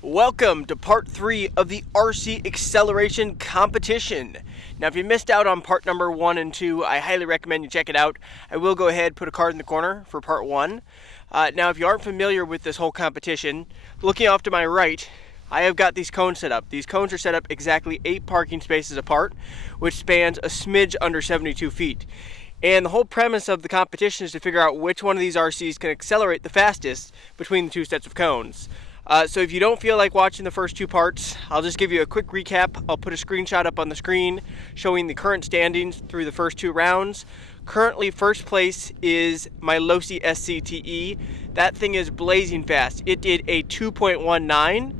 Welcome to part 3 of the RC acceleration competition. Now if you missed out on part number 1 and 2, I highly recommend you check it out. I will go ahead and put a card in the corner for part 1. Now if you aren't familiar with this whole competition, looking off to my right, I have got these cones set up. These cones are set up exactly 8 parking spaces apart, which spans a smidge under 72 feet. And the whole premise of the competition is to figure out which one of these RCs can accelerate the fastest between the two sets of cones. So if you don't feel like watching the first two parts, I'll just give you a quick recap. I'll put a screenshot up on the screen showing the current standings through the first 2 rounds. Currently, first place is my Losi SCTE. That thing is blazing fast. It did a 2.19,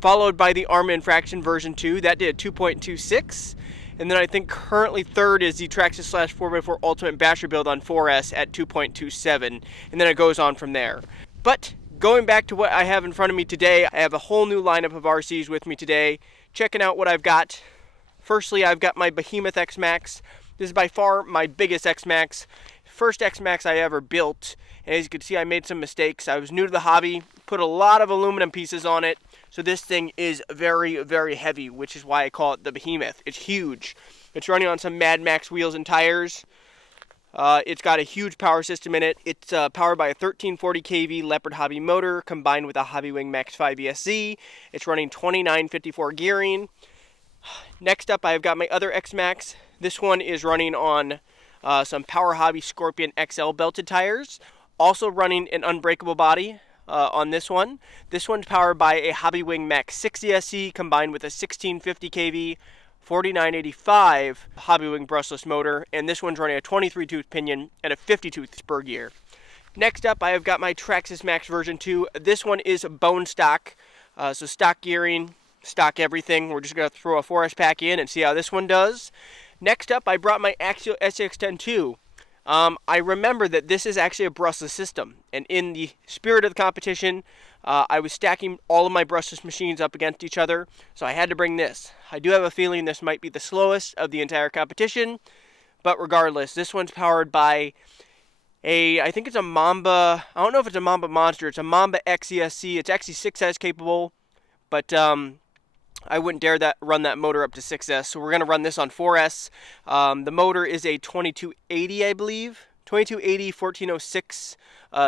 followed by the arrma infraction version 2. That did a 2.26. And then I think currently third is the Traxxas 4x4 Ultimate Basher build on 4S at 2.27. And then it goes on from there. But going back to what I have in front of me today, I have a whole new lineup of RCs with me today. Checking out what I've got. Firstly, I've got my behemoth Xmaxx. This is by far my biggest Xmaxx. First Xmaxx I ever built. And as you can see, I made some mistakes. I was new to the hobby, put a lot of aluminum pieces on it. So this thing is very, very heavy, which is why I call it the behemoth. It's huge. It's running on some Mad Max wheels and tires. It's got a huge power system in it. It's powered by a 1340 kV Leopard hobby motor combined with a Hobbywing Maxx 5 ESC. It's running 2954 gearing. Next up, I've got my other Xmaxx. This one is running on some Power Hobby Scorpion XL belted tires. Also running an unbreakable body on this one. This one's powered by a Hobbywing Maxx 6 ESC combined with a 1650 kV 4985 Hobbywing brushless motor, and this one's running a 23-tooth pinion and a 50-tooth spur gear. Next up, I have got my Traxxas Maxx version 2. This one is bone stock, so stock gearing, stock everything. We're just going to throw a 4S pack in and see how this one does. Next up, I brought my Axial SCX-102. I remember that this is actually a brushless system, and in the spirit of the competition, I was stacking all of my brushless machines up against each other, so I had to bring this. I do have a feeling this might be the slowest of the entire competition, but regardless, this one's powered by I think it's a Mamba. I don't know if it's a Mamba Monster. It's a Mamba XESC. It's actually 6S capable, but I wouldn't dare run that motor up to 6S, so we're going to run this on 4S. The motor is a 2280, I believe. 2280 1406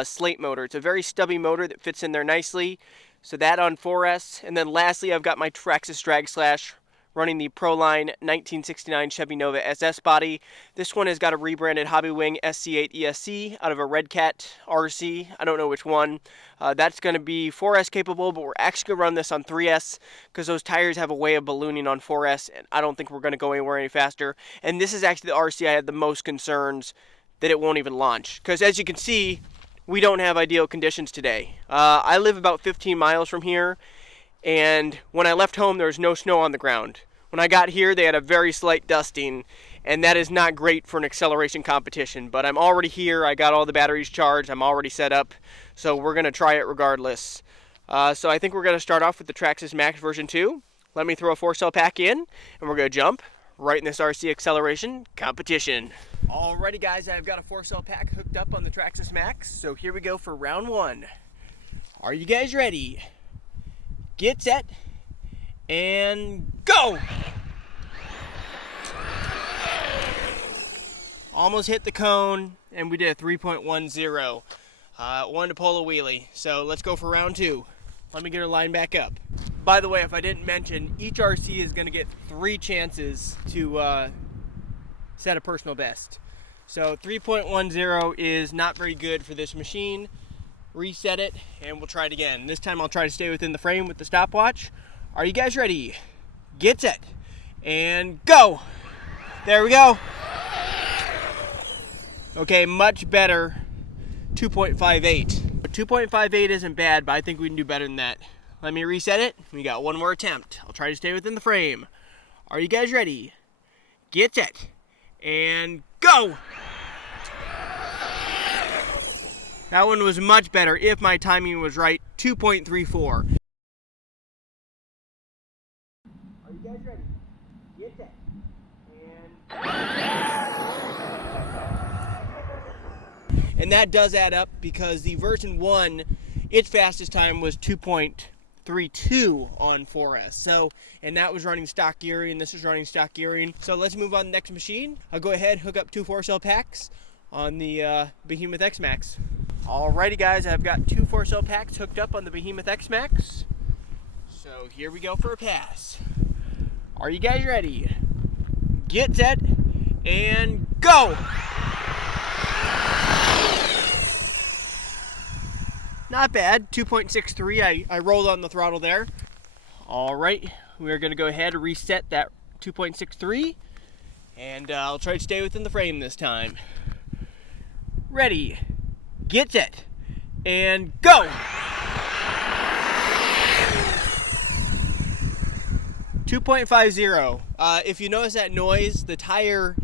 Slate motor. It's a very stubby motor that fits in there nicely. So that on 4S. And then lastly, I've got my traxxasdragslash running the Proline 1969 Chevy Nova SS body. This one has got a rebranded Hobbywing SC8 ESC out of a Redcat RC. I don't know which one. That's going to be 4S capable, but we're actually going to run this on 3S because those tires have a way of ballooning on 4S, and I don't think we're going to go anywhere any faster. And this is actually the RC I had the most concerns that it won't even launch. Because as you can see, we don't have ideal conditions today. I live about 15 miles from here, and when I left home, there was no snow on the ground. When I got here, they had a very slight dusting, and that is not great for an acceleration competition. But I'm already here. I got all the batteries charged. I'm already set up, so we're going to try it regardless. So I think we're going to start off with the Traxxas Maxx version 2. Let me throw a 4-cell pack in, and we're going to jump right in this RC acceleration competition. Alrighty guys, I've got a 4-cell pack hooked up on the Traxxas Maxx, so here we go for round 1. Are you guys ready? Get set, and go! Almost hit the cone, and we did a 3.10. Wanted to pull a wheelie, so let's go for round 2. Let me get her lined back up. By the way, if I didn't mention, each RC is going to get 3 chances to set a personal best. So 3.10 is not very good for this machine. Reset it, and we'll try it again. This time I'll try to stay within the frame with the stopwatch. Are you guys ready? Get set, and go! There we go. Okay, much better. 2.58. 2.58 isn't bad, but I think we can do better than that. Let me reset it. We got one more attempt. I'll try to stay within the frame. Are you guys ready? Get set, and go! That one was much better if my timing was right. 2.34. Are you guys ready? Get set, and that does add up because the version 1, its fastest time was 2.58. 2.32 on 4S. So, and that was running stock gearing, and this is running stock gearing. So let's move on to the next machine. I'll go ahead, hook up 2 4-cell packs on the Behemoth Xmaxx. Alrighty guys, I've got 2 4-cell packs hooked up on the Behemoth Xmaxx. So here we go for a pass. Are you guys ready? Get set and go! Not bad, 2.63. I rolled on the throttle there. All right, we're gonna go ahead and reset that 2.63, and I'll try to stay within the frame this time. Ready, get set, and go! 2.50. If you notice that noise, the tire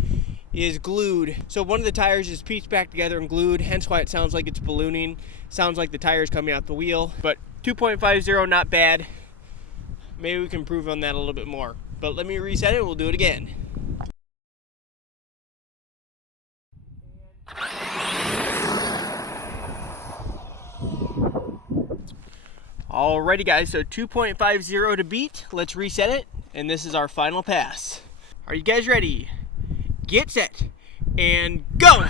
is glued. So one of the tires is pieced back together and glued, hence why it sounds like it's ballooning. Sounds like the tire is coming out the wheel. But 2.50, not bad. Maybe we can improve on that a little bit more. But let me reset it and we'll do it again. Alrighty guys, so 2.50 to beat. Let's reset it, and this is our final pass. Are you guys ready? Get set, and go!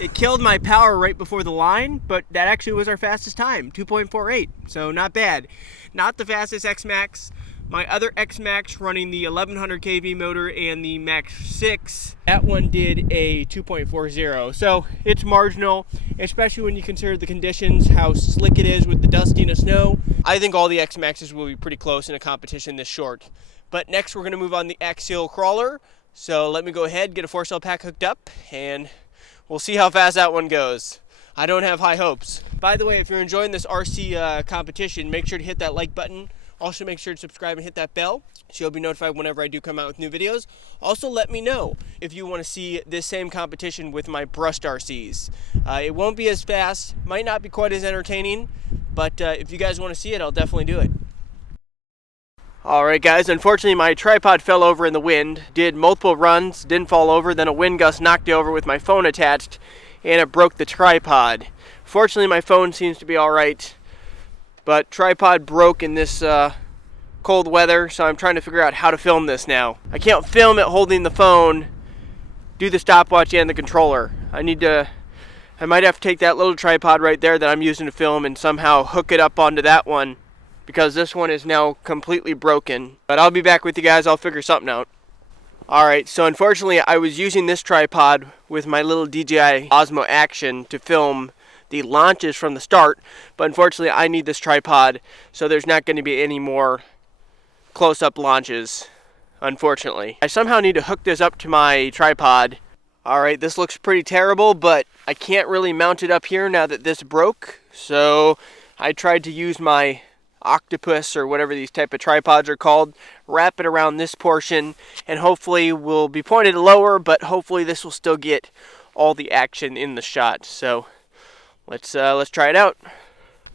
It killed my power right before the line, but that actually was our fastest time, 2.48, so not bad. Not the fastest Xmaxx. My other Xmaxx running the 1100 kV motor and the Maxx 6, that one did a 2.40. So it's marginal, especially when you consider the conditions, how slick it is with the dusting of snow. I think all the Xmaxxes will be pretty close in a competition this short. But next we're gonna move on the Axial crawler. So let me go ahead, get a 4-cell pack hooked up, and we'll see how fast that one goes. I don't have high hopes. By the way, if you're enjoying this RC competition, make sure to hit that like button. Also make sure to subscribe and hit that bell so you'll be notified whenever I do come out with new videos. Also let me know if you want to see this same competition with my brushed RCs. It won't be as fast, might not be quite as entertaining, but if you guys want to see it, I'll definitely do it. Alright guys, unfortunately my tripod fell over in the wind. Did multiple runs, didn't fall over, then a wind gust knocked it over with my phone attached, and it broke the tripod. Fortunately my phone seems to be alright. But tripod broke in this cold weather, so I'm trying to figure out how to film this now. I can't film it holding the phone, do the stopwatch and the controller. I might have to take that little tripod right there that I'm using to film and somehow hook it up onto that one, because this one is now completely broken. But I'll be back with you guys, I'll figure something out. Alright, so unfortunately I was using this tripod with my little DJI Osmo Action to film the launches from the start, but unfortunately I need this tripod, so there's not going to be any more close-up launches, unfortunately. I somehow need to hook this up to my tripod. Alright, this looks pretty terrible, but I can't really mount it up here now that this broke, so I tried to use my octopus or whatever these type of tripods are called, wrap it around this portion, and hopefully will be pointed lower, but hopefully this will still get all the action in the shot. So let's try it out.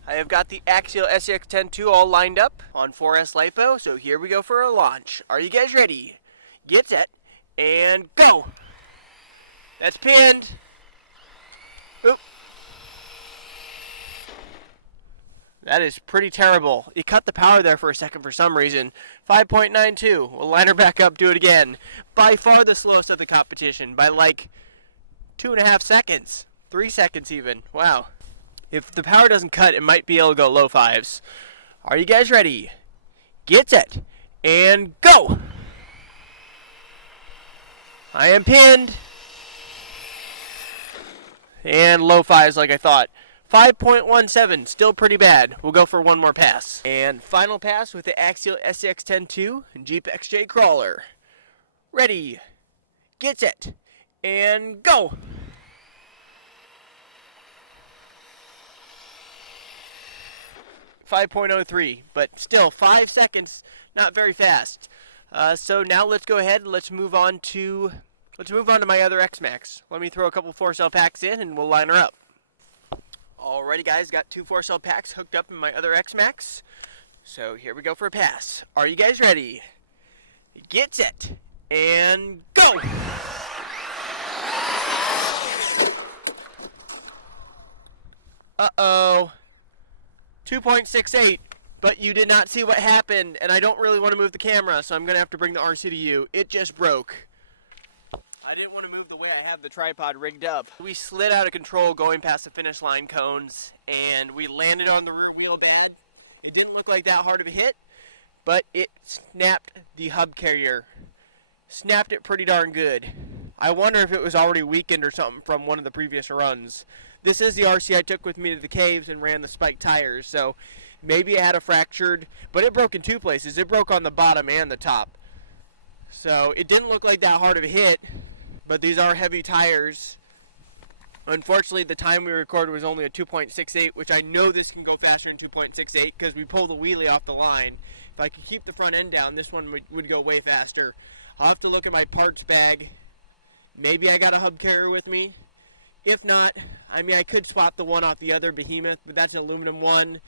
I have got the Axial SCX-10 II all lined up on 4S Lipo, so here we go for a launch. Are you guys ready? Get set, and go! That's pinned. Oop. That is pretty terrible. You cut the power there for a second for some reason. 5.92. We'll line her back up, do it again. By far the slowest of the competition, by like 2.5 seconds. 3 seconds even. Wow. If the power doesn't cut, it might be able to go low fives. Are you guys ready? Get set, and go! I am pinned. And low fives like I thought. 5.17, still pretty bad. We'll go for one more pass. And final pass with the Axial SCX-10 II and Jeep XJ Crawler. Ready, get set, and go! 5.03, but still 5 seconds, not very fast. So now let's go ahead and let's move on to my other Xmaxx. Let me throw a couple 4-cell packs in and we'll line her up. Alrighty guys, got 2 4-cell packs hooked up in my other Xmaxx. So here we go for a pass. Are you guys ready? Get set, and go! Uh-oh. 2.68, but you did not see what happened, and I don't really want to move the camera, so I'm going to have to bring the RC to you. It just broke. I didn't want to move the way I have the tripod rigged up. We slid out of control going past the finish line cones, and we landed on the rear wheel bad. It didn't look like that hard of a hit, but it snapped the hub carrier. Snapped it pretty darn good. I wonder if it was already weakened or something from one of the previous runs. This is the RC I took with me to the caves and ran the spiked tires, so maybe it had a fractured, but it broke in two places. It broke on the bottom and the top. So it didn't look like that hard of a hit, but these are heavy tires. Unfortunately, the time we recorded was only a 2.68, which I know this can go faster than 2.68 because we pulled the wheelie off the line. If I could keep the front end down, this one would go way faster. I'll have to look at my parts bag. Maybe I got a hub carrier with me. If not, I mean, I could swap the one off the other behemoth, but that's an aluminum one,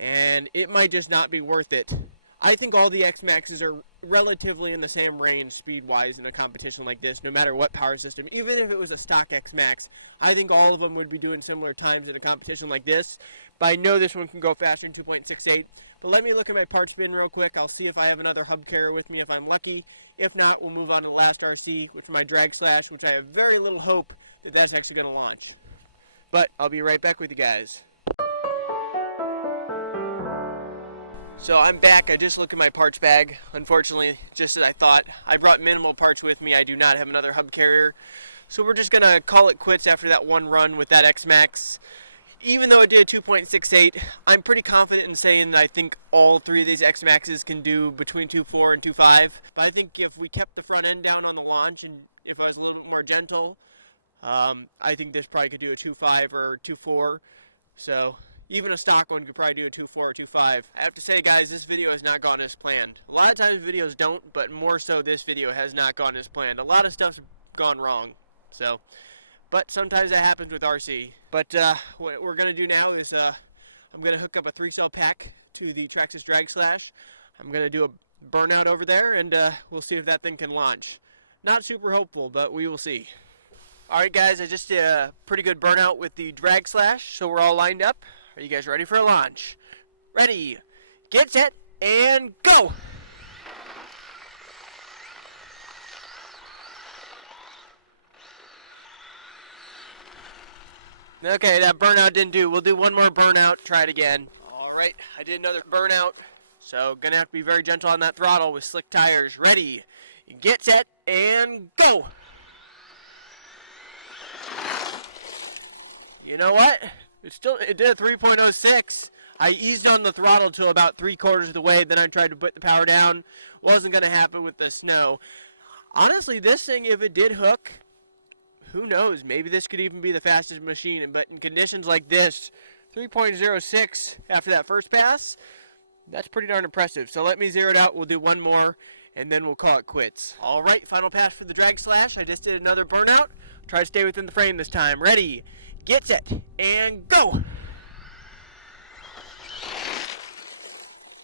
and it might just not be worth it. I think all the Xmaxxes are relatively in the same range speed-wise in a competition like this, no matter what power system. Even if it was a stock Xmaxx, I think all of them would be doing similar times in a competition like this. But I know this one can go faster than 2.68. But let me look at my parts bin real quick. I'll see if I have another hub carrier with me if I'm lucky. If not, we'll move on to the last RC, which is my dragslash, which I have very little hope that that's actually going to launch. But I'll be right back with you guys. So I'm back. I just looked at my parts bag. Unfortunately, just as I thought, I brought minimal parts with me. I do not have another hub carrier. So we're just going to call it quits after that one run with that Xmaxx. Even though it did 2.68, I'm pretty confident in saying that I think all three of these Xmaxxes can do between 2.4 and 2.5. But I think if we kept the front end down on the launch and if I was a little bit more gentle, I think this probably could do a 2.5 or 2.4. So even a stock one could probably do a 2.4 or 2.5. I have to say, guys, this video has not gone as planned. A lot of times videos don't, but more so this video has not gone as planned. A lot of stuff's gone wrong. So, but sometimes that happens with RC. But what we're going to do now is I'm going to hook up a 3-cell pack to the Traxxas dragslash. I'm going to do a burnout over there, and we'll see if that thing can launch. Not super hopeful, but we will see. Alright guys, I just did a pretty good burnout with the dragslash, so we're all lined up. Are you guys ready for a launch? Ready, get set, and go! Okay, that burnout didn't do. We'll do one more burnout, try it again. Alright, I did another burnout, so gonna have to be very gentle on that throttle with slick tires. Ready, get set, and go! You know what? It did a 3.06. I eased on the throttle to about 3/4 of the way, then I tried to put the power down. Wasn't going to happen with the snow. Honestly, this thing, if it did hook, who knows? Maybe this could even be the fastest machine. But in conditions like this, 3.06 after that first pass, that's pretty darn impressive. So let me zero it out. We'll do one more, and then we'll call it quits. All right, final pass for the dragslash. I just did another burnout. Try to stay within the frame this time. Ready, get set, and go!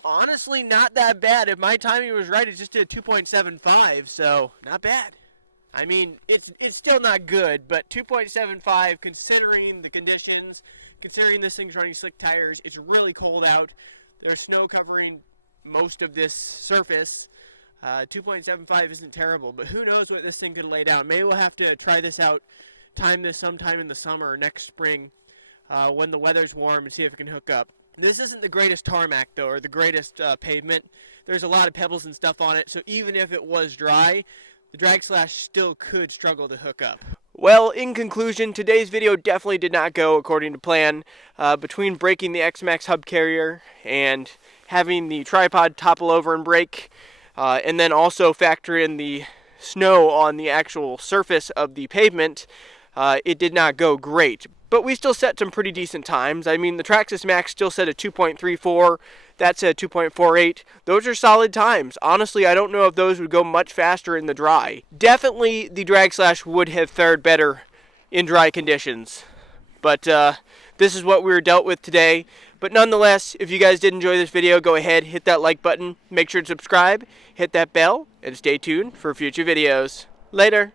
Honestly, not that bad. If my timing was right, it just did 2.75, so not bad. I mean, it's still not good, but 2.75, considering the conditions, considering this thing's running slick tires, it's really cold out. There's snow covering most of this surface. 2.75 isn't terrible, but who knows what this thing could lay down. Maybe we'll have to try this out, time this sometime in the summer or next spring when the weather's warm and see if it can hook up. This isn't the greatest tarmac, though, or the greatest pavement. There's a lot of pebbles and stuff on it, so even if it was dry, the dragslash still could struggle to hook up. Well, in conclusion, today's video definitely did not go according to plan. Between breaking the Xmaxx hub carrier and having the tripod topple over and break, and then also factor in the snow on the actual surface of the pavement, it did not go great. But we still set some pretty decent times. I mean, the Traxxas Maxx still set a 2.34. That's a 2.48. Those are solid times. Honestly, I don't know if those would go much faster in the dry. Definitely, the dragslash would have fared better in dry conditions. But this is what we were dealt with today. But nonetheless, if you guys did enjoy this video, go ahead, hit that like button, make sure to subscribe, hit that bell, and stay tuned for future videos. Later.